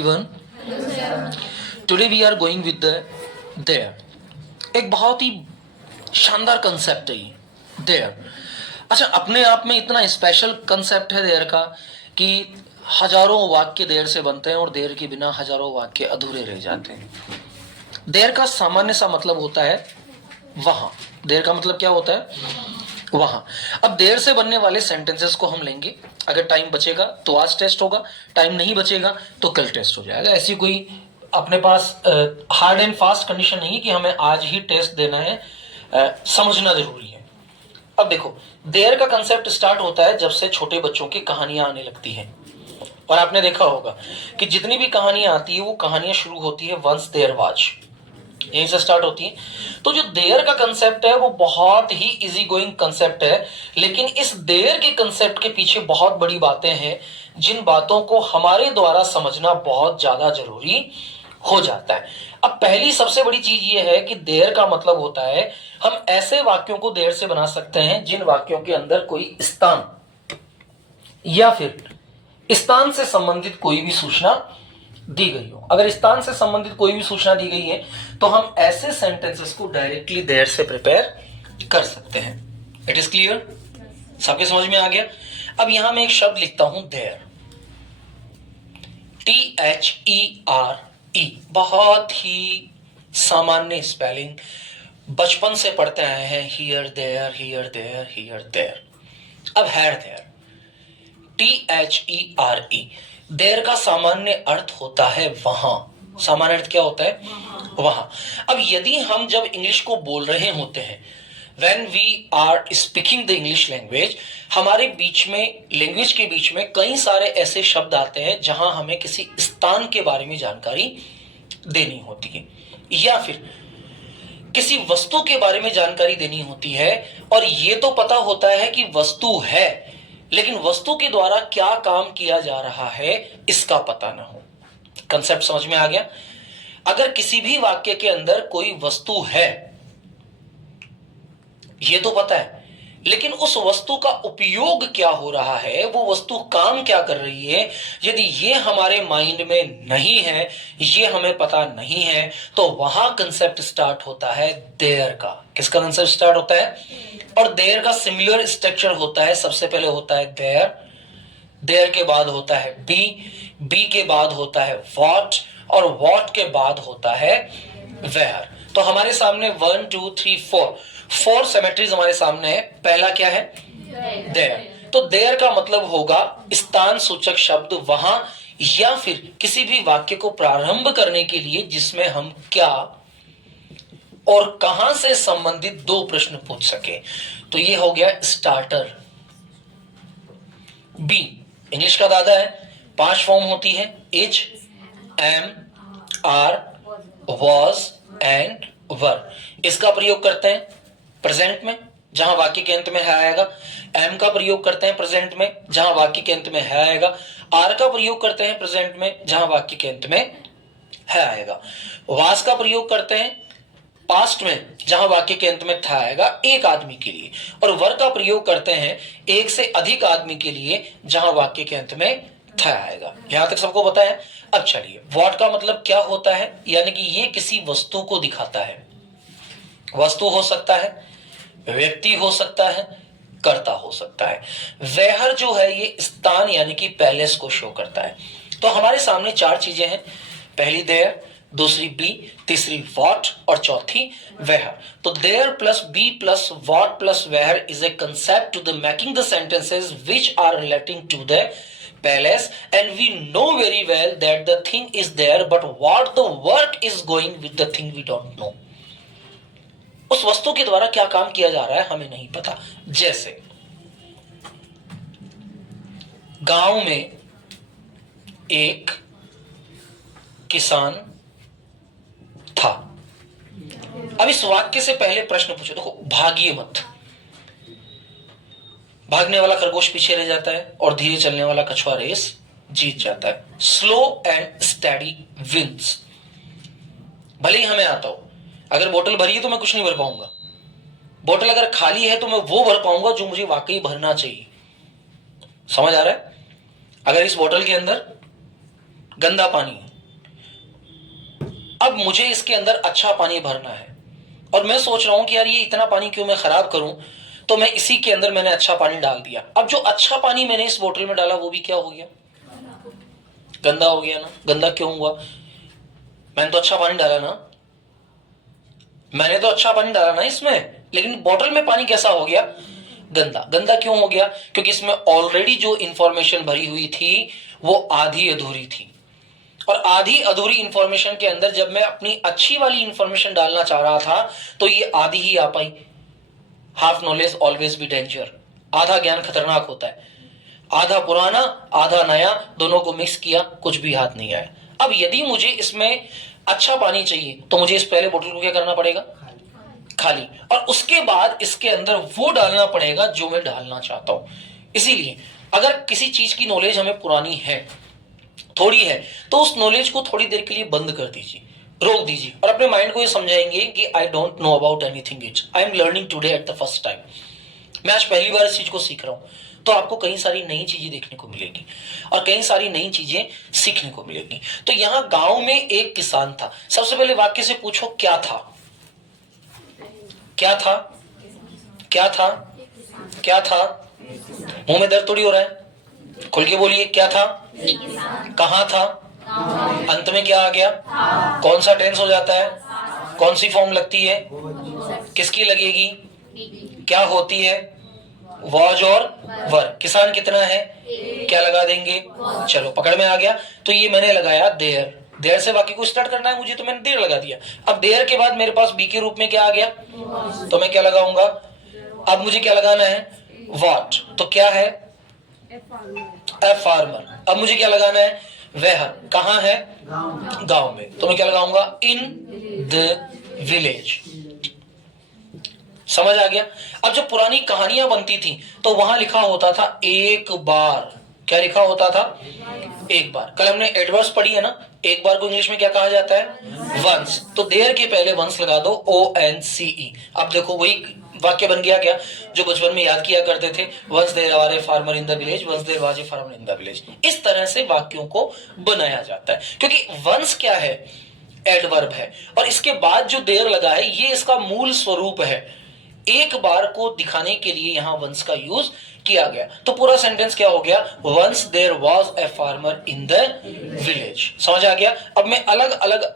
everyone, today we are going with the there. एक बहुत ही शानदार कंसेप्ट है ये देयर। अच्छा, अपने आप में इतना स्पेशल कंसेप्ट है देयर का कि हजारों वाक्य देयर से बनते हैं और देयर के बिना हजारों वाक्य अधूरे रह जाते हैं। देयर का सामान्य सा मतलब होता है वहां। देयर का मतलब क्या होता है? वहां। अब देयर से बनने वाले सेंटेंसेस को हम लेंगे। अगर टाइम बचेगा तो आज टेस्ट होगा, टाइम नहीं बचेगा तो कल टेस्ट हो जाएगा। ऐसी कोई अपने पास हार्ड एंड फास्ट कंडीशन नहीं कि हमें आज ही टेस्ट देना है, समझना जरूरी है। अब देखो, देयर का कंसेप्ट स्टार्ट होता है जब से छोटे बच्चों की कहानियां आने लगती हैं। और आपने देखा होगा कि जितनी भी कहानियां आती है वो कहानियां शुरू होती है वंस देयर वाज, यहीं से स्टार्ट होती है। तो जो देयर का कंसेप्ट है वो बहुत ही इजी गोइंग कंसेप्ट है, लेकिन इस देयर के कंसेप्ट के पीछे बहुत बड़ी बातें हैं जिन बातों को हमारे द्वारा समझना बहुत ज्यादा जरूरी हो जाता है। अब पहली सबसे बड़ी चीज ये है कि देयर का मतलब होता है हम ऐसे वाक्यों को देयर से बना सकते हैं जिन वाक्यों के अंदर कोई स्थान या फिर स्थान से संबंधित कोई भी सूचना दी गई हो। अगर स्थान से संबंधित कोई भी सूचना दी गई है तो हम ऐसे सेंटेंसेस को डायरेक्टली देयर से प्रिपेयर कर सकते हैं। It is clear? सबके समझ में आ गया? अब यहां मैं एक शब्द लिखता हूं देयर, THERE। बहुत ही सामान्य स्पेलिंग, बचपन से पढ़ते आए हैं, here there here there here there. अब हैर देयर, THERE। देयर का सामान्य अर्थ होता है वहां। सामान्य अर्थ क्या होता है? वहां। अब यदि हम जब इंग्लिश को बोल रहे होते हैं, when we are speaking the English language, हमारे बीच में, लैंग्वेज के बीच में कई सारे ऐसे शब्द आते हैं जहां हमें किसी स्थान के बारे में जानकारी देनी होती है या फिर किसी वस्तु के बारे में जानकारी देनी होती है। और ये तो पता होता है कि वस्तु है, लेकिन वस्तु के द्वारा क्या काम किया जा रहा है इसका पता ना हो। कंसेप्ट समझ में आ गया? अगर किसी भी वाक्य के अंदर कोई वस्तु है ये तो पता है, लेकिन उस वस्तु का उपयोग क्या हो रहा है, वो वस्तु काम क्या कर रही है, यदि ये हमारे माइंड में नहीं है, ये हमें पता नहीं है, तो वहां कंसेप्ट स्टार्ट होता है देयर का। किसका कंसेप्ट स्टार्ट होता है? और देयर का सिमिलर स्ट्रक्चर होता है। सबसे पहले होता है देयर, देयर के बाद होता है बी के बाद होता है व्हाट, और व्हाट के बाद होता है वेयर। तो हमारे सामने 1 2 3 4 सिमेट्रीज हमारे सामने है। पहला क्या है? देयर। तो देयर का मतलब होगा स्थान सूचक शब्द वहां, या फिर किसी भी वाक्य को प्रारंभ करने के लिए जिसमें हम क्या और कहां से संबंधित दो प्रश्न पूछ सके। तो ये हो गया स्टार्टर। बी इंग्लिश का दादा है, 5 फॉर्म होती है, is, am, are, was and were. इसका प्रयोग करते हैं प्रेजेंट में जहां वाक्य के अंत में है आएगा। एम का प्रयोग करते हैं प्रेजेंट में जहां वाक्य के अंत में है आएगा। आर का प्रयोग करते हैं प्रेजेंट में जहां वाक्य के अंत में है आएगा। वाज का प्रयोग करते हैं पास्ट में जहां वाक्य के अंत में था आएगा एक आदमी के लिए। और वर का प्रयोग करते हैं एक से अधिक आदमी के लिए जहां वाक्य के अंत में था आएगा। यहां तक सबको पता है? अब चलिए, व्हाट का मतलब क्या होता है, यानी कि ये किसी वस्तु को दिखाता है। वस्तु हो सकता है, व्यक्ति हो सकता है, कर्ता हो सकता है। वेहर जो है ये स्थान यानी कि पैलेस को शो करता है। तो हमारे सामने 4 चीजें हैं, पहली देयर, दूसरी बी, तीसरी व्हाट और चौथी वेहर। तो there plus be plus what plus where is a concept to the making the sentences which are relating to the palace, and we know very well that the thing is there, but what the work is going with the thing we don't know. उस वस्तु के द्वारा क्या काम किया जा रहा है हमें नहीं पता। जैसे गांव में एक किसान था। अब इस वाक्य से पहले प्रश्न पूछो। देखो, भागिए मत। भागने वाला खरगोश पीछे रह जाता है और धीरे चलने वाला कछुआ रेस जीत जाता है। Slow and steady wins. भले ही हमें आता हो, अगर बोतल भरी है तो मैं कुछ नहीं भर पाऊंगा, बोतल अगर खाली है तो मैं वो भर पाऊंगा जो मुझे वाकई भरना चाहिए। समझ आ रहा है? अगर इस बोतल के अंदर गंदा पानी है अब मुझे इसके अंदर अच्छा पानी भरना है और मैं सोच रहा हूं कि यार ये इतना पानी क्यों मैं खराब करूं, तो मैं इसी के अंदर मैंने अच्छा पानी डाल दिया। अब जो अच्छा पानी मैंने इस बोतल में डाला वो भी क्या हो गया, गंदा हो गया ना। गंदा क्यों हुआ, मैंने तो अच्छा पानी डाला ना, मैंने तो अच्छा पानी डाला ना इसमें, लेकिन बोतल में पानी कैसा हो गया, गंदा। गंदा क्यों हो गया, क्योंकि इसमें ऑलरेडी जो इंफॉर्मेशन भरी हुई थी वो आधी अधूरी थी, और आधी अधूरी इंफॉर्मेशन के अंदर जब मैं अपनी अच्छी वाली इंफॉर्मेशन डालना चाह रहा था तो ये आधी ही आ पाई। Half knowledge always be danger, आधा ज्ञान खतरनाक होता है। आधा पुराना आधा नया दोनों को मिक्स किया, कुछ भी हाथ नहीं आया। अब यदि मुझे इसमें अच्छा पानी चाहिए तो मुझे इस पहले बोतल को क्या करना पड़ेगा, खाली, और उसके बाद इसके अंदर वो डालना पड़ेगा जो मैं डालना चाहता हूं। इसीलिए अगर किसी चीज की नॉलेज हमें पुरानी है, थोड़ी है, तो उस नॉलेज को थोड़ी देर के लिए बंद कर दीजिए, रोक दीजिए, और अपने माइंड को ये समझाएंगे कि I don't know about anything, it's I am learning today at the first time. मैं आज पहली बार इस चीज को सीख रहा हूं। तो आपको कई सारी नई चीजें देखने को मिलेगी और कई सारी नई चीजें सीखने को मिलेगी। तो यहां गांव में एक किसान था। सबसे पहले वाक्य से पूछो क्या था, क्या था, क्या था, क्या था। मुंह में दर्द थोड़ी हो रहा है, खुल के बोलिए क्या था, कहां था, अंत में क्या आ गया, कौन सा टेंस हो जाता है, कौन सी फॉर्म लगती है, किसकी लगेगी, क्या होती है, वॉज और वर। किसान कितना है, क्या लगा देंगे, चलो पकड़ में आ गया। तो ये मैंने लगाया देयर, देयर से वाक्य को स्टार्ट करना है मुझे, तो मैंने देर लगा दिया। अब देयर के बाद मेरे पास बी के रूप में क्या आ गया, तो मैं क्या लगाऊंगा, अब मुझे क्या लगाना है, व्हाट, तो क्या है, ए फार्मर। अब मुझे क्या लगाना है, वह, कहां है, गांव में, तो मैं क्या लगाऊंगा, इन द विलेज। समझ आ गया। अब जब पुरानी कहानियां बनती थी तो वहां लिखा होता था एक बार, क्या लिखा होता था, एक बार। कल हमने एडवर्स पढ़ी है ना, एक बार को इंग्लिश में क्या कहा जाता है, वंस। तो देयर के पहले वंस लगा दो, ONCE। अब देखो वही वाक्य बन गया क्या, जो बचपन में याद किया करते थे, once there were a farmer in the village, once there was a farmer in the village. इस तरह से वाक्यों को बनाया जाता है, क्योंकि वंस क्या है, एडवर्ब है, और इसके बाद जो देयर लगा है ये इसका मूल स्वरूप है। एक बार को दिखाने के लिए यहां वंस का यूज किया गया। तो पूरा सेंटेंस क्या हो गया, once there was a farmer in the village. समझ आ गया। अब मैं अलग अलग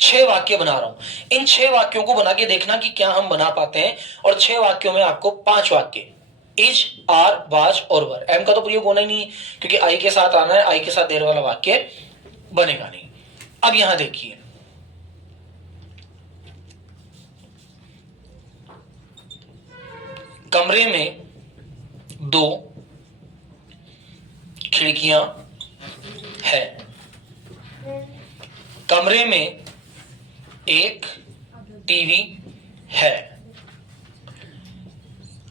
6 वाक्य बना रहा हूं। इन 6 वाक्यों को बना के देखना कि क्या हम बना पाते हैं। और 6 वाक्यों में आपको 5 वाक्य, इज, आर, वाज और वर। एम का तो प्रयोग होना ही नहीं है, क्योंकि आई के साथ आना है, आई के साथ देर वाला वाक्य बनेगा नहीं। अब यहां देखिए, कमरे में 2 खिड़कियां है, कमरे में एक टीवी है,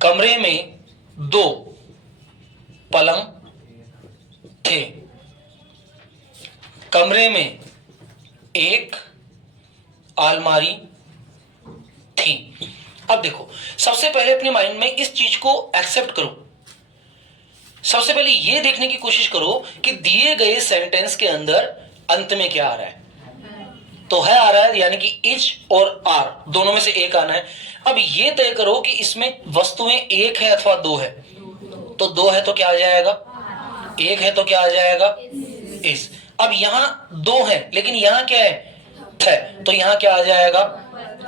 कमरे में 2 पलंग थे, कमरे में एक अलमारी थी। अब देखो, सबसे पहले अपने माइंड में इस चीज को एक्सेप्ट करो। सबसे पहले यह देखने की कोशिश करो कि दिए गए सेंटेंस के अंदर अंत में क्या आ रहा है, तो है आ रहा है, यानी कि इज और आर दोनों में से एक आना है। अब यह तय करो कि इसमें वस्तुएं एक है अथवा 2 है। तो 2 है तो क्या आ जाएगा, 1 है तो क्या आ जाएगा, इस। अब यहां 2 है लेकिन यहां क्या है, थ, तो यहां क्या आ जाएगा,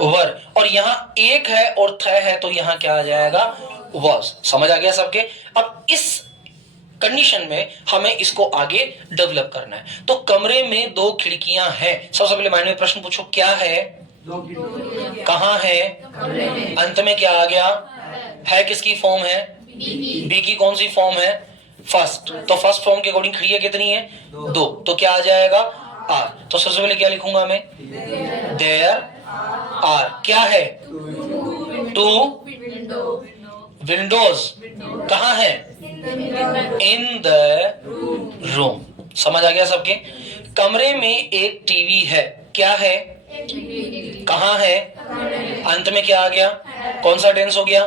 वर। और यहां 1 है और थ है तो यहां क्या आ जाएगा, वॉज। समझ आ गया सबके। अब इस कंडीशन में हमें इसको आगे डेवलप करना है। तो कमरे में 2 खिड़कियां हैं। सबसे पहले माइंड में प्रश्न पूछो, क्या है, कहां है, अंत में क्या आ गया, है किसकी फॉर्म है, बी की कौन सी फॉर्म है, फर्स्ट। तो फर्स्ट फॉर्म के अकॉर्डिंग खिड़कियां कितनी है, 2, तो क्या आ जाएगा, आर। तो सबसे पहले क्या लिखूंगा मैं, देयर आर, क्या है, 2 विंडोज, कहां है, इन द रूम। समझ आ गया सबके। कमरे में एक टीवी है, क्या है, कहां है, अंत में क्या आ गया, कौन सा टेंस हो गया,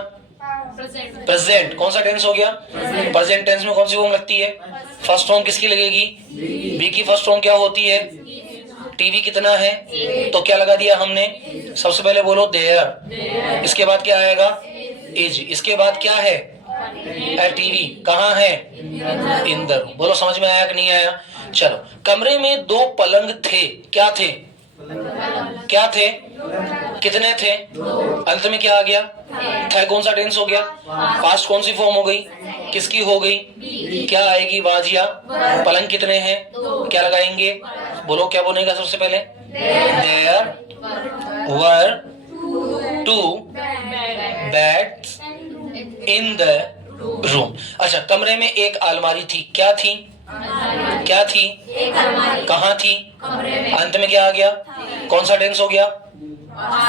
प्रेजेंट। कौन सा टेंस हो गया, प्रेजेंट टेंस में कौन सी फॉर्म लगती है, फर्स्ट फॉर्म किसकी लगेगी, बी की फर्स्ट फॉर्म क्या होती है, टीवी कितना है, तो क्या लगा दिया हमने, सबसे पहले बोलो देयर, इसके बाद क्या आएगा, इज, इसके बाद क्या है, टीवी कहाँ है, इन द रूम। बोलो समझ में आया कि नहीं आया। चलो, कमरे में 2 पलंग थे, क्या थे, क्या थे, कितने थे, अंत में क्या आ गया, था कौन सा टेंस हो गया, पास्ट कौन सी फॉर्म हो गई, किसकी हो गई, क्या आएगी, वाजिया। पलंग कितने हैं, क्या लगाएंगे, बोलो क्या बनेगा सबसे पहले, there were 2 beds in the room. अच्छा, कमरे में एक अलमारी थी, क्या थी, क्या थी, एक अलमारी, कहाँ थी, अंत में क्या आ गया, कौन सा टेंस हो गया,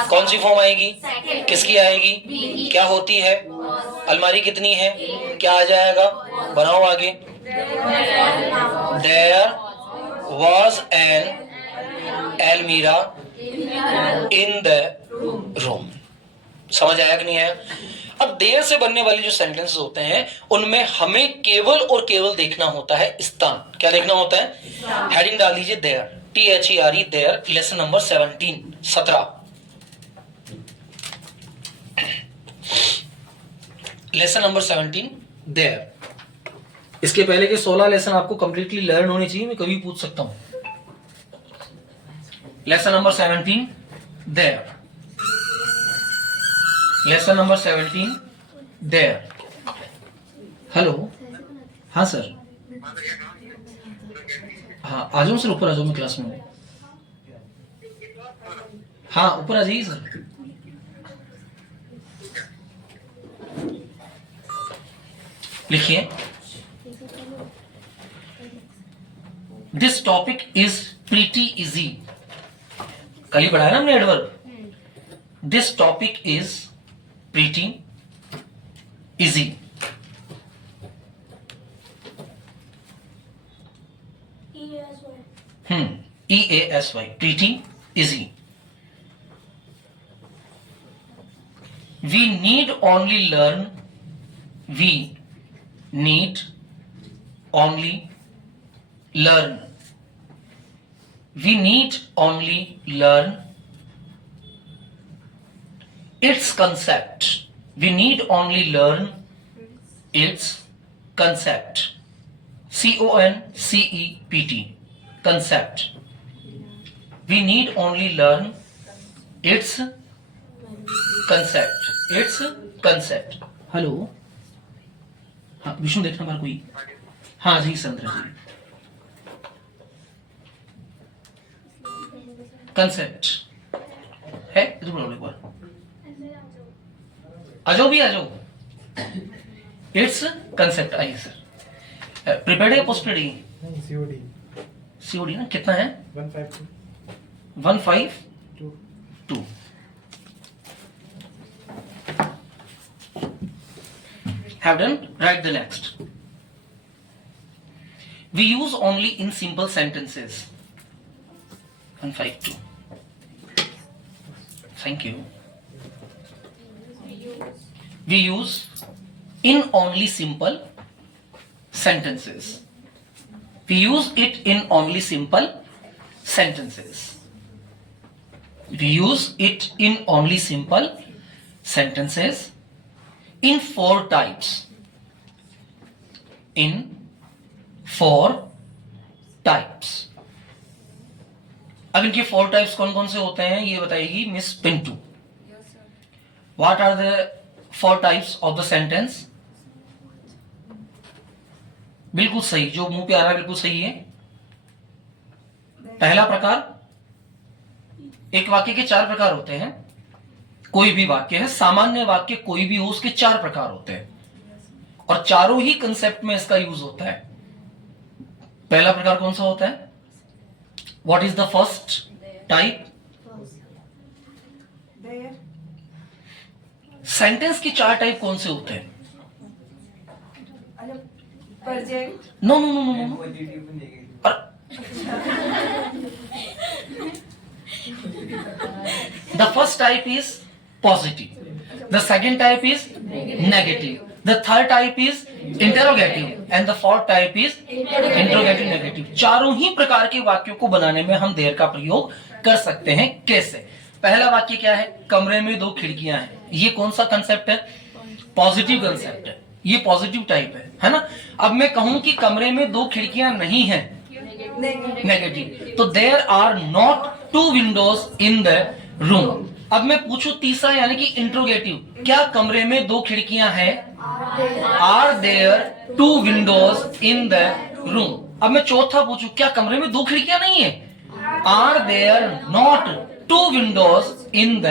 कौन सी फॉर्म आएगी, किसकी आएगी, क्या होती है, अलमारी कितनी है, क्या आ जाएगा, बनाओ आगे, there was an almirah in the room. समझ आया कि नहीं आया। अब देयर से बनने वाले जो सेंटेंसेस होते हैं उनमें हमें केवल और केवल देखना होता है स्थान। क्या देखना होता है, हेडिंग डाल दीजिए there, THERE, there, lesson number 17 lesson number 17 there. इसके पहले के 16 लेसन आपको कंप्लीटली लर्न होने चाहिए, मैं कभी पूछ सकता हूं। Lesson number 17 there, lesson number 17 there. Hello, हाँ सर, हाँ आ जाऊँ सर, ऊपर आ जाऊँ, मैं क्लास में हूँ। हाँ ऊपर आ जाइए सर। लिखिए, this topic is pretty easy. कल ही पढ़ाया ना हमने adverb. This topic is pretty easy. EASY, pretty easy. We need only learn. We need only learn. We need only learn its concept. We need only learn its concept. CONCEPT, concept. We need only learn its concept. Its concept. Hello, हाँ विष्णु देखना बार कोई, हाँ जी संतरा जी। Concept है, इधर बोलो एक बार, आ जाओ भी आ जाओ। It's concept. आइए सर, प्रिपेयर्ड है पोस्ट पेड, सीओडी ना, कितना है, 152। Have done, write the next. We use only in simple sentences. 152. Thank you. We use in only simple sentences. We use it in only simple sentences. We use it in only simple sentences in 4 types. In 4 types. अब इनके 4 types कौन कौन से होते हैं ये बताएगी miss Pintu. What are the 4 types of the sentence? बिल्कुल सही, जो मुंह पे आ रहा है बिल्कुल सही है। पहला प्रकार, एक वाक्य के 4 प्रकार होते हैं। कोई भी वाक्य है, सामान्य वाक्य कोई भी हो, उसके 4 प्रकार होते हैं और चारों ही कंसेप्ट में इसका यूज होता है। पहला प्रकार कौन सा होता है? What is the first type? Sentence के 4 टाइप कौन से होते हैं? No no no no no. The first type is positive. The second type is negative. The third type is interrogative and the fourth type is interrogative negative. चारों ही प्रकार के वाक्यों को बनाने में हम देयर का प्रयोग कर सकते हैं। कैसे? पहला वाक्य क्या है? कमरे में दो खिड़कियां हैं। ये कौन सा कंसेप्ट है? पॉजिटिव कंसेप्ट है, ये पॉजिटिव टाइप है ना। अब मैं कहूं कि कमरे में दो खिड़कियां नहीं है, नेगेटिव, तो there are not two windows in the room. अब मैं पूछूं तीसरा यानी कि इंट्रोगेटिव, क्या कमरे में दो खिड़कियां हैं? Are there two windows in the room. अब मैं चौथा पूछूं, क्या कमरे में दो खिड़कियां नहीं है? Are there not two windows in the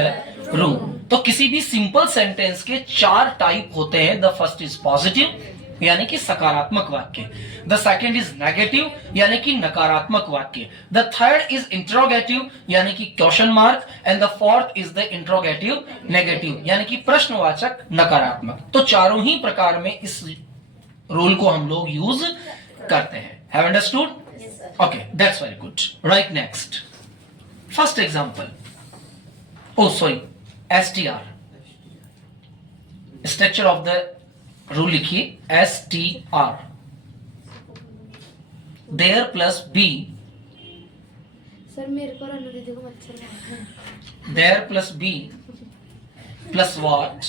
room. तो किसी भी सिंपल सेंटेंस के चार टाइप होते हैं। द फर्स्ट इज पॉजिटिव यानी कि सकारात्मक वाक्य, द सेकेंड इज नेगेटिव यानी कि नकारात्मक वाक्य, द थर्ड इज इंट्रोगेटिव यानी कि question mark, and the fourth is the interrogative negative यानी कि प्रश्नवाचक नकारात्मक। तो चारों ही प्रकार में इस रूल को हम लोग यूज करते हैं। Have understood? Okay, that's very good. Right, next first example. Oh sorry, STR, structure of the rule लिखिए, STR, there plus be. Sir मेरे को रनु दीदी को मच्छर मार है। There plus be plus what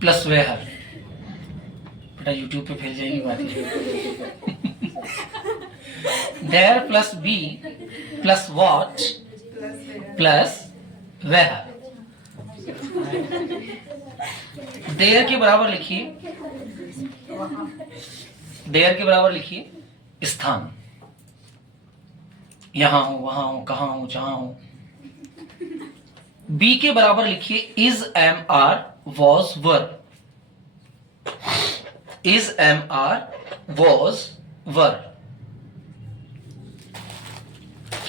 plus where. बेटा यूट्यूब पे फैल जाएगी बात। There plus be plus what plus where. There के बराबर लिखिए, देयर के बराबर लिखिए स्थान, यहां हो, वहां हो, कहां हो, जहां हो। बी के बराबर लिखिए is, am, are, was, were. Is, am, are, was, were.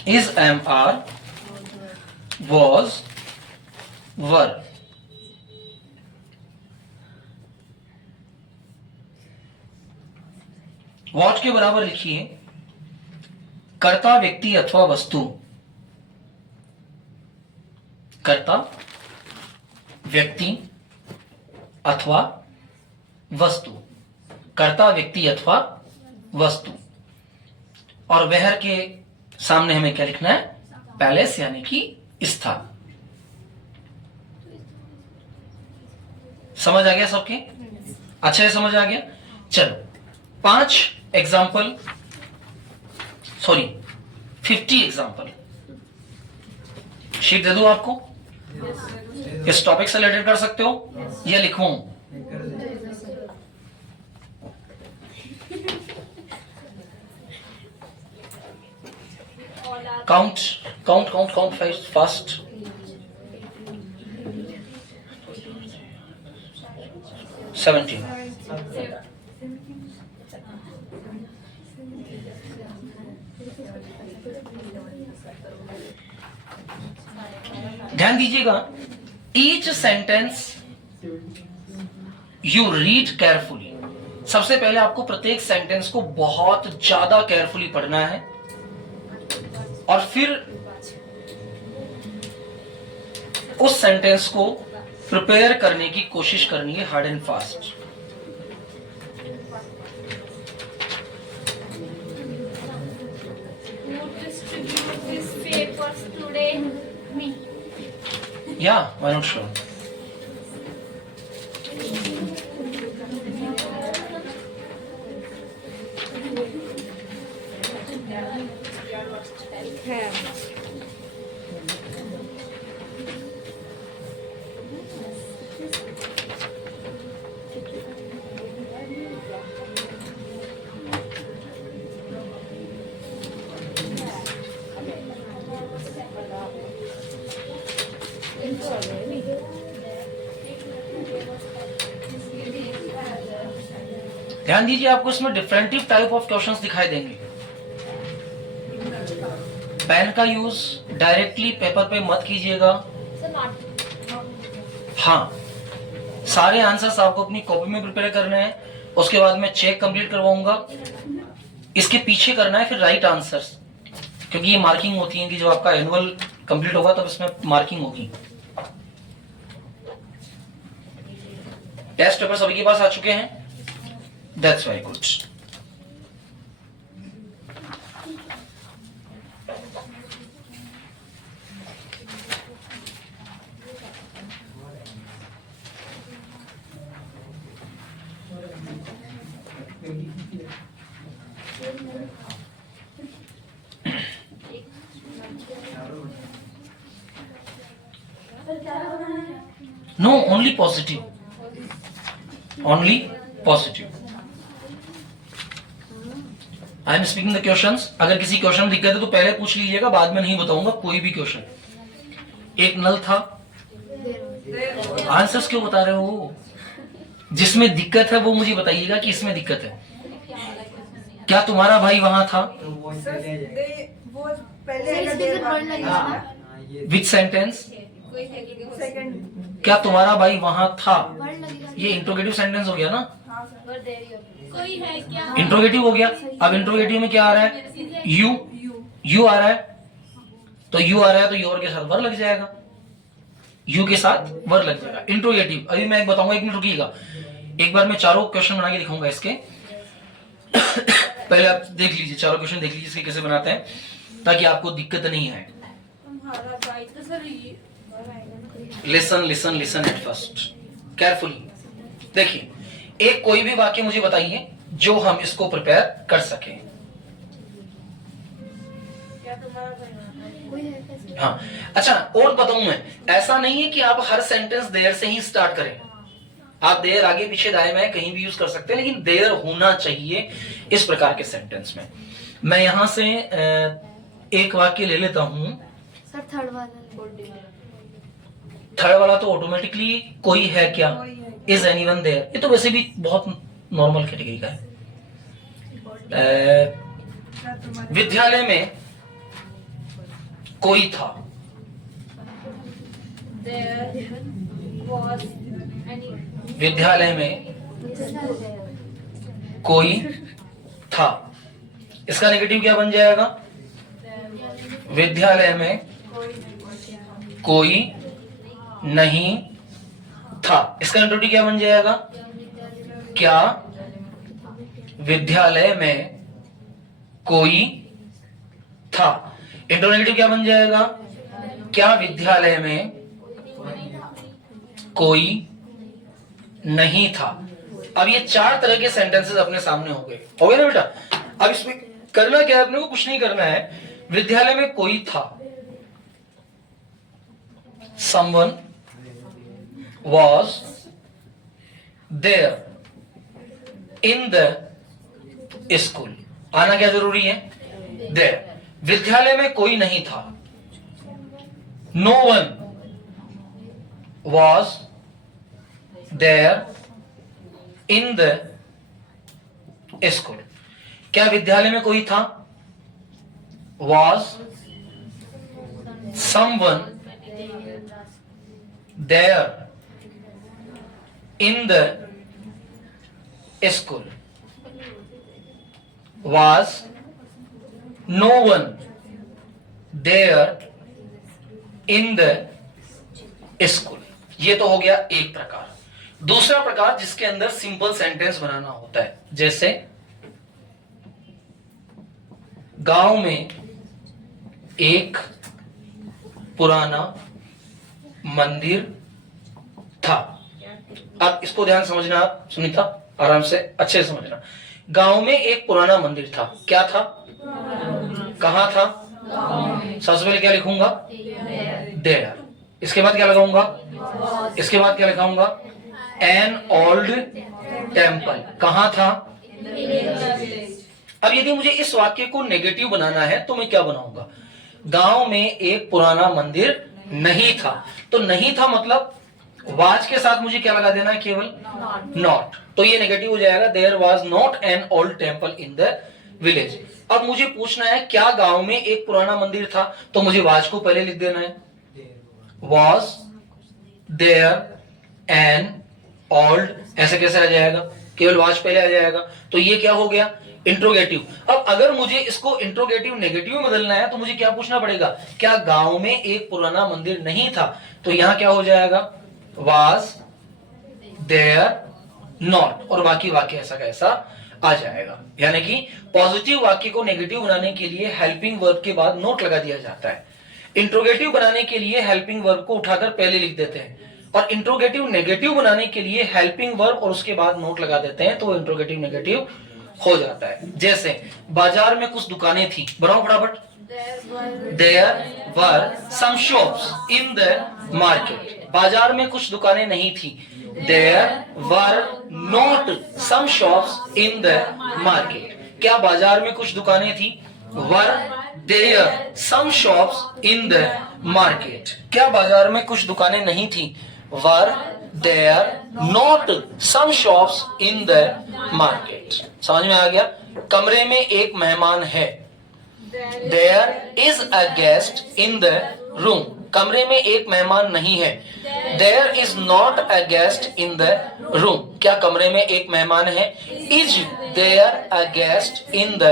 Is, am, are, was, were. What के बराबर लिखिए कर्ता व्यक्ति अथवा वस्तु। कर्ता व्यक्ति अथवा वस्तु, कर्ता व्यक्ति अथवा वस्तु। और वेहर के सामने हमें क्या लिखना है? पैलेस यानी कि स्थान। समझ आ गया सबके? अच्छा है, समझ आ गया। चलो 5 एग्जाम्पल, सॉरी 50 एग्जाम्पल शीट दे दूं आपको? इस टॉपिक से रिलेटेड कर सकते हो या लिखूं? Count count count count fast. Seventeen. ध्यान दीजिएगा, each sentence you read carefully. सबसे पहले आपको प्रत्येक सेंटेंस को बहुत ज्यादा केयरफुली पढ़ना है और फिर उस सेंटेंस को प्रिपेयर करने की कोशिश करनी है hard and fast. Yeah, why not? Sure. ध्यान दीजिए, आपको इसमें डिफरेंटिव टाइप ऑफ क्वेश्चंस दिखाई देंगे। पेन का यूज डायरेक्टली पेपर पे मत कीजिएगा। हाँ, सारे आंसर्स आपको अपनी कॉपी में प्रिपेयर करने हैं। उसके बाद मैं चेक कंप्लीट करवाऊंगा, इसके पीछे करना है फिर राइट आंसर्स, क्योंकि ये मार्किंग होती है कि जब आपका एनुअल कंप्लीट होगा तब इसमें मार्किंग होगी। टेस्ट पेपर सभी के पास आ चुके हैं? That's very good. No, only positive. Only positive. I am speaking the questions. अगर किसी क्वेश्चन में दिक्कत है तो पहले पूछ लीजिएगा, बाद में नहीं बताऊंगा कोई भी क्वेश्चन. एक नल था. आंसर्स क्यों बता रहे हो? जिसमें दिक्कत है वो मुझे बताइएगा कि इसमें दिक्कत है. क्या तुम्हारा भाई वहां था? वो सर पहले इसमें फिर वर्ड लगेगा ना? विच सेंटेंस? सेकंड. क्या तुम्हारा भाई वहां था? वर्ड लगेगा. ये इंट्रोगेटिव सेंटेंस हो गया ना? हाँ सर. वर्ड दे रही हो. कोई है क्या? इंट्रोगेटिव हो गया. अब इंट्रोगेटिव में क्या आ रहा है? यू. यू आ रहा है. तो यू आ रहा है तो योर के साथ वर लग जाएगा. यू के साथ वर लग जाएगा. इंट्रोगेटिव अभी मैं एक बताऊंगा, एक मिनट रुकिएगा. एक बार मैं चारों क्वेश्चन बना के दिखाऊंगा इसके. पहले आप देख लीजिए, चारों क्वेश्चन देख लीजिए इसके कैसे बनाते हैं, ताकि आपको दिक्कत नहीं आए. तुम्हारा भाई तो सर ये listen listen listen at first carefully. देखिए, एक कोई भी वाक्य मुझे बताइए जो हम इसको प्रिपेयर कर सकें. क्या तुम्हारा भाई? कोई है कैसे? हाँ, अच्छा और बताऊं मैं, ऐसा नहीं है कि आप हर सेंटेंस देयर से ही स्टार्ट करें. आप देयर आगे पीछे दाएं बाएं कहीं भी यूज कर सकते हैं, लेकिन देयर होना चाहिए इस प्रकार के सेंटेंस में. मैं यहां से एक वाक्य ले लेता हूं. सर थर्ड वाला. थर्ड वाला तो ऑटोमेटिकली कोई है क्या? कोई है. Is anyone there. ये तो वैसे भी बहुत नॉर्मल कैटेगरी का है. क्या तुम्हारे विद्यालय में कोई था. There was any विद्यालय में कोई था. इसका नेगेटिव क्या बन जाएगा? विद्यालय में कोई नहीं था. इसका इंट्रोटिव क्या बन जाएगा? क्या विद्यालय में कोई था. इंट्रोनेगेटिव क्या बन जाएगा? क्या विद्यालय में कोई नहीं था. अब ये चार तरह के सेंटेंसेस अपने सामने हो गए ना बेटा. अब इसमें करना क्या है? अपने को कुछ नहीं करना है. विद्यालय में कोई था. someone was there in the school. आना क्या जरूरी है? there. विद्यालय में कोई नहीं था. no one was there in the school. क्या विद्यालय में कोई था? was someone there in the school. Was no one there in the school. ये तो हो गया एक प्रकार. दूसरा प्रकार जिसके अंदर सिंपल सेंटेंस बनाना होता है, जैसे गांव में एक पुराना मंदिर था. अब इसको ध्यान समझना, आप सुनीता आराम से अच्छे से समझना. गांव में एक पुराना मंदिर था. क्या था? कहां था? सबसे पहले क्या लिखूंगा? देयर. इसके बाद क्या लगाऊंगा? इसके बाद क्या लिखाऊंगा? N old temple. कहां था? अब यदि मुझे इस वाक्य को नेगेटिव बनाना है तो मैं क्या बनाऊंगा? गांव में एक पुराना मंदिर नहीं था. तो नहीं था मतलब वाज के साथ मुझे क्या लगा देना है? केवल नॉट. तो ये नेगेटिव हो जाएगा. There was not an old temple in the village. अब मुझे पूछना है क्या गांव में एक पुराना मंदिर था, तो मुझे वाज को पहले लिख देना है. Was there an old. ऐसे कैसे आ जाएगा? केवल वाज पहले आ जाएगा. तो ये क्या हो गया? इंट्रोगेटिव. अब अगर मुझे इसको इंट्रोगेटिव नेगेटिव में बदलना है तो मुझे क्या पूछना पड़ेगा? क्या गांव में एक पुराना मंदिर नहीं था? तो यहां क्या हो जाएगा? वाज देयर नॉट, और बाकी वाक्य ऐसा का ऐसा आ जाएगा। यानी कि पॉजिटिव वाक्य को नेगेटिव बनाने के लिए हेल्पिंग वर्ब के बाद नोट लगा दिया जाता है। इंट्रोगेटिव बनाने के लिए हेल्पिंग वर्ब को उठाकर पहले लिख देते हैं, और इंट्रोगेटिव नेगेटिव बनाने के लिए हेल्पिंग वर्ब और उसके बाद नोट लगा देते हैं, तो वो इंट्रोगेटिव नेगेटिव हो जाता है। जैसे बाजार में कुछ दुकानें थी, बढ़ाओ फटाफट। There were some shops in the market. बाजार में कुछ दुकानें नहीं थी। There were not some shops in the market. क्या बाजार में कुछ दुकानें थी? Were there some shops in the market? क्या बाजार में कुछ दुकानें नहीं थी? Were there not some shops in the market? समझ में आ गया? कमरे में एक मेहमान है। There is a guest in the room. कमरे में एक मेहमान नहीं है। There is not a guest in the room. क्या कमरे में एक मेहमान है? Is there a guest in the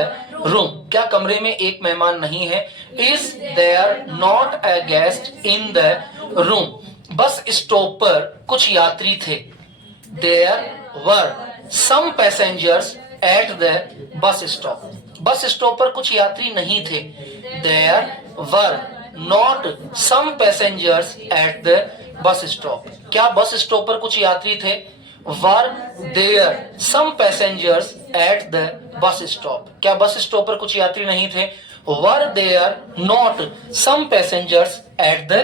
room? क्या कमरे में एक मेहमान नहीं है? Is there not a guest in the room? Bus stop पर कुछ यात्री थे। There were some passengers at the bus stop. Bus stop पर कुछ यात्री नहीं थे। There were not some passengers at the bus stop. क्या बस स्टॉप पर कुछ यात्री थे? Were there some passengers at the bus stop? क्या बस स्टॉप पर कुछ यात्री नहीं थे? Were there not some passengers at the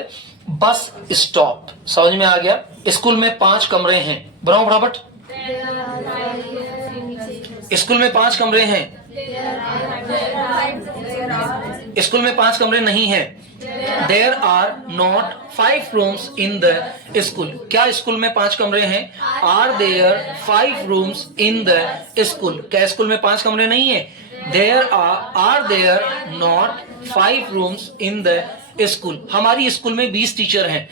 bus stop? समझ में आ गया? स्कूल में 5 कमरे हैं, बढ़ाओ फटाफट। स्कूल में 5 कमरे हैं। स्कूल में 5 कमरे नहीं हैं। There are not 5 rooms in the school. क्या स्कूल में 5 कमरे हैं? Are there 5 rooms in the school? क्या स्कूल में 5 कमरे नहीं हैं? Are there not 5 rooms in the school? हमारी स्कूल में 20 टीचर हैं।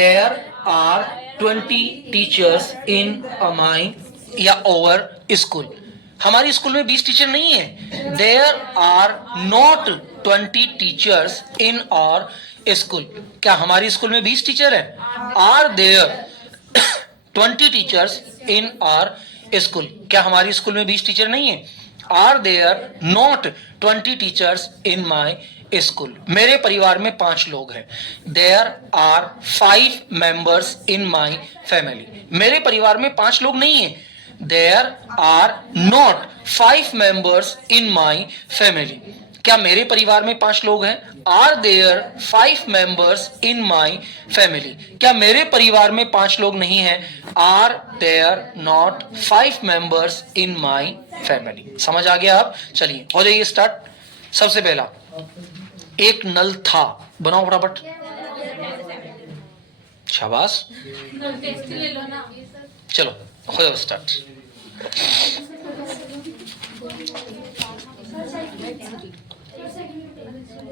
There are 20 teachers in my या our school. हमारी स्कूल में 20 टीचर नहीं है। There are not 20 teachers in our school. क्या हमारी स्कूल में 20 टीचर है? Are there 20 teachers in our school? क्या हमारी स्कूल में 20 टीचर नहीं है? Are there not 20 teachers in my school? मेरे परिवार में 5 लोग हैं। There are 5 members in my family. मेरे परिवार में 5 लोग नहीं हैं। There are not 5 members in my family. क्या मेरे परिवार में 5 लोग हैं? Are there 5 members in my family? क्या मेरे परिवार में 5 लोग नहीं हैं? Are there not 5 members in my family? समझ आ गया आप? चलिए हो जाइए स्टार्ट। सबसे पहला, एक नल था, बनाओ फटाफट। शाबाश, टेस्ट ले लो ना। चलो हो जाओ स्टार्ट।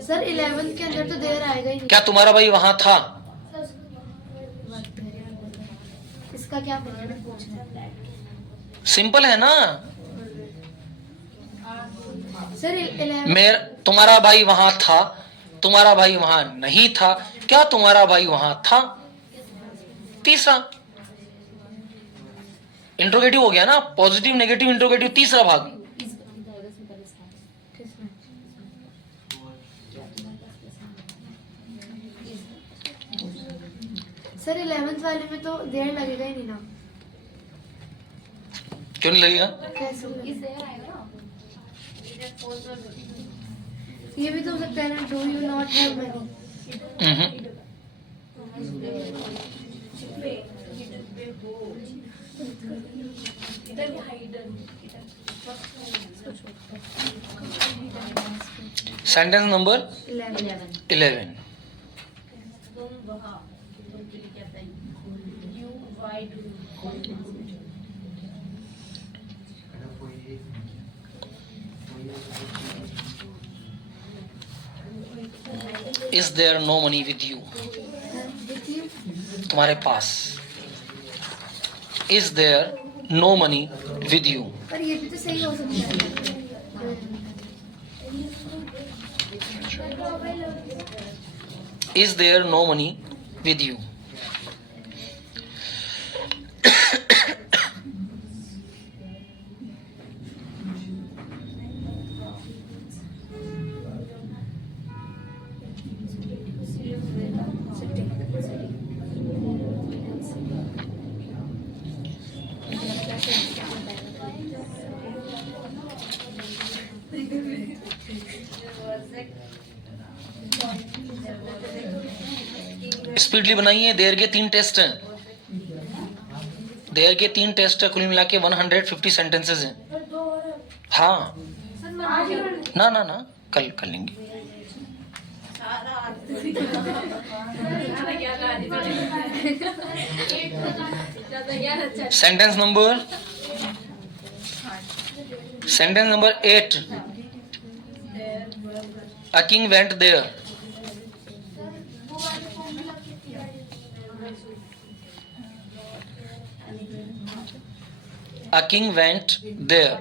सर 11th के अंदर तो देर आएगा ही नहीं। क्या तुम्हारा भाई वहां था? इसका क्या मतलब पूछना है? सिंपल है ना। सर 11 तुम्हारा भाई वहां था, तुम्हारा भाई वहां नहीं था। क्या तुम्हारा भाई वहां था? तीसरा इंट्रोगेटिव हो गया ना, पॉजिटिव नेगेटिव इंट्रोगेटिव, तीसरा भाग। सर 11th वाले में तो देर लगेगा ही नहीं ना। क्यों नहीं लगेगा? कैसे ये भी तो हो सकता है ना, do you not have money. Sentence number 11। Is there no money with you? तुम्हारे पास। Is there no money with you? पर ये भी तो सही हो सकता है। Is there no money with you? Speedily बनाइए। देयर के 3 टेस्ट हैं, देयर के 3 टेस्ट है, कुल मिला के 150 सेंटेंसेस हैं। पर 2 और हाँ आगे ना ना ना, कल कर लेंगे। Sentence number 8, a king went there. A king went there.